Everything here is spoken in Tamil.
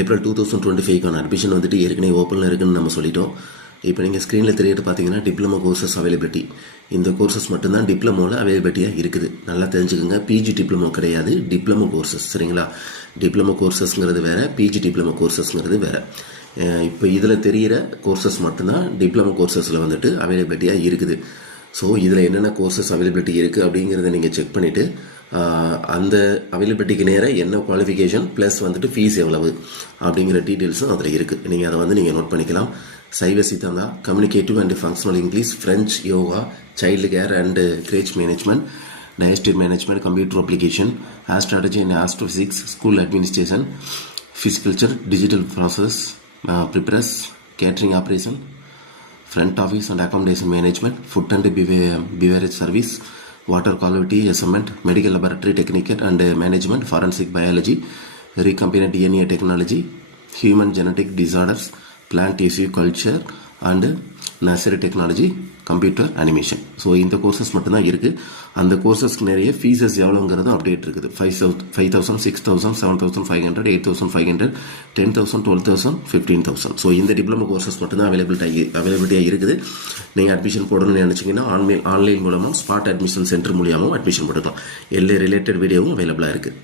ஏப்ரல் 2025க்கான அட்மிஷன் வந்துட்டு ஏற்கனவே ஓப்பனில் இருக்குன்னு நம்ம சொல்லிட்டோம். இப்போ நீங்கள் ஸ்க்ரீனில் தெரியிட்டு பார்த்தீங்கன்னா டிப்ளமோ கோர்சஸ் அவைலபிலிட்டி. இந்த கோர்சஸ் மட்டும்தான் டிப்ளமோவில் அவைலபிலிட்டியாக இருக்குது. நல்லா தெரிஞ்சுக்கோங்க, பிஜி டிப்ளமோ கிடையாது, டிப்ளமோ கோர்சஸ். சரிங்களா? டிப்ளமோ கோர்சஸ்ங்கிறது வேறு, பிஜி டிப்ளமோ கோர்சஸ்ங்கிறது வேறு. இப்போ இதில் தெரிகிற கோர்சஸ் மட்டும்தான் டிப்ளமோ கோர்சஸில் வந்துட்டு அவைலபிலிட்டியாக இருக்குது. ஸோ இதில் என்னென்ன கோர்சஸ் அவைலபிலிட்டி இருக்குது அப்படிங்கிறத நீங்கள் செக் பண்ணிவிட்டு அந்த அவைலபிலிட்டிக்கு நேராக என்ன குவாலிஃபிகேஷன் ப்ளஸ் வந்துட்டு ஃபீஸ் எவ்வளவு அப்படிங்கிற டீட்டெயில்ஸும் அதில் இருக்குது. நீங்கள் அதை வந்து நீங்கள் நோட் பண்ணிக்கலாம். Saiva Siddhanta, communicative and functional English, French, yoga, child care and creche management, dietetic management, computer application, astrology and astrophysics, school administration, physical culture, digital process, prepress, catering operation, front office and accommodation management, food and beverage service, water quality assessment, medical laboratory technical and management, forensic biology, recombinant DNA technology, human genetic disorders, plant tissue culture and nursery technology, computer animation. So இந்த கோர்சஸ் மட்டும்தான் இருக்குது. அந்த கோர்சஸ்க்கு நிறைய ஃபீஸஸ் எவ்வளோங்கிறதும் அப்டேட் இருக்குது. 5,000, 6,000, 7,500, 8,500, 10,000, 12,000, 15,000. ஸோ இந்த டிப்ளமோ கோர்சஸ் மட்டும்தான் அவைலபிலிட்டியாக இருக்குது. நீங்கள் அட்மிஷன் போடணும்னு நினச்சிங்கன்னா ஆன்லைன் மூலமாக ஸ்பாட் அட்மிஷன் சென்டர் மூலியமாகவும் அட்மிஷன் போட்டுக்கலாம். எல்லா ரிலேட்டட் வீடியோவும் அவைலபிளாக இருக்குது.